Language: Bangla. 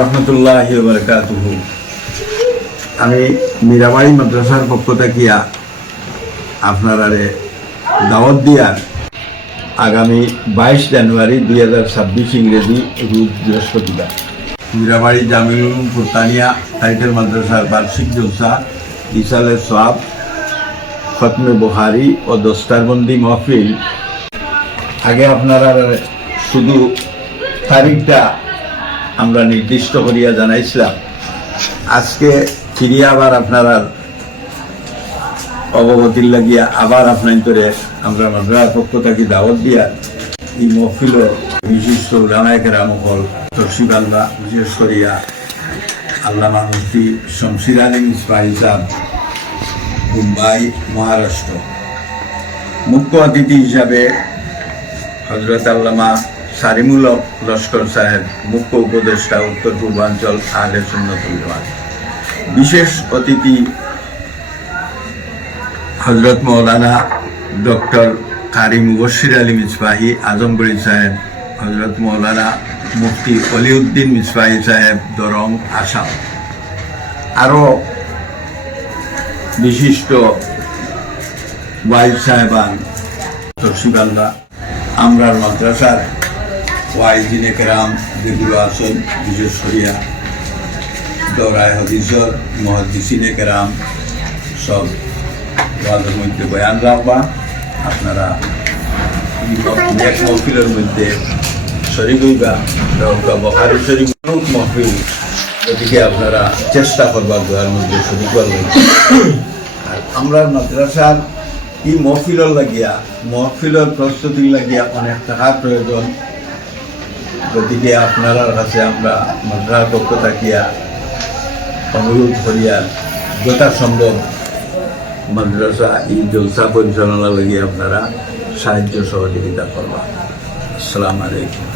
রহমতুল্লাহি ওয়া বারাকাতুহু। আমি মীরাবাড়ি মাদ্রাসার পক্ষ থাকিয়া আপনারারে দাওয়াত দিয়ার আগামী 22 জানুয়ারি 2026 ইংরেজি রোজ বৃহস্পতিবার মীরাবাড়ি জামিল উলুম ফুরকানিয়া টাইটেল মাদ্রাসার বার্ষিক জলসা ইসালে সওয়াব খতমে বুখারী ও দস্তারবন্দি মাহফিল। আগে আপনারা শুধু তারিখটা আমরা নির্দিষ্ট করিয়া জানাইছিলাম। আজকে ফিরিয়া আবার আপনারা অবগতির লাগিয়া আবার আপনার করে আমরা মাদ্রাসার পক্ষ থেকে দাওয়াত দিয়া এই মহফিল বিশিষ্ট উলামায়ে কেরাম হল তফসির আল্লাহ, বিশেষ করিয়া আল্লামা মুফতি শমসির আলী মিসবাহি সাহেব, মুম্বাই, মহারাষ্ট্র। মুখ্য অতিথি হিসাবে হযরত আল্লামা সারিমুল হক লস্কর সাহেব, মুখ্য উপদেষ্টা, উত্তর পূর্বাঞ্চল আহলে সুন্নাত ওয়াল জামাত। বিশেষ অতিথি হযরত মৌলানা ডক্টর কারি মুবশির আলী মিসবাহি, আজমগড়ি সাহেব, হযরত মৌলানা মুফতি অলিউদ্দিন মিসবাহি সাহেব, দরং, আসাম। আরও বিশিষ্ট ওয়াইজ সাহেবান, তফসির আল্লাহ, আমরার মাদ্রাসার ওয়াইজিনে কেরাম যেগুলো আছেন, বিশেষ করিয়া দৌরায় হদিসর মুহাদ্দিসিনে কেরাম, সব ওয়াজের মধ্যে বয়ান রাখবা। আপনারা এক মহফিলের মধ্যে শরীক হইবা, বুখারী শরীফ মহফিল, গতিকে আপনারা চেষ্টা করবার দোয়ার মধ্যে শরীক করবেন। আর আমরা মাদ্রাসার এই মহফিলের লাগিয়া, মহফিলের প্রস্তুতির লাগিয়া অনেক টাকার প্রয়োজন। গতিকে আপনার কাছে আমরা মাদ্রাসার পক্ষ থাকিয়া অনুরোধ করিয়া যথাসম্ভব মাদ্রাসা এই জলসা পরিচালনা লাগিয়ে আপনারা সাহায্য সহযোগিতা করবা। আসসালামু আলাইকুম।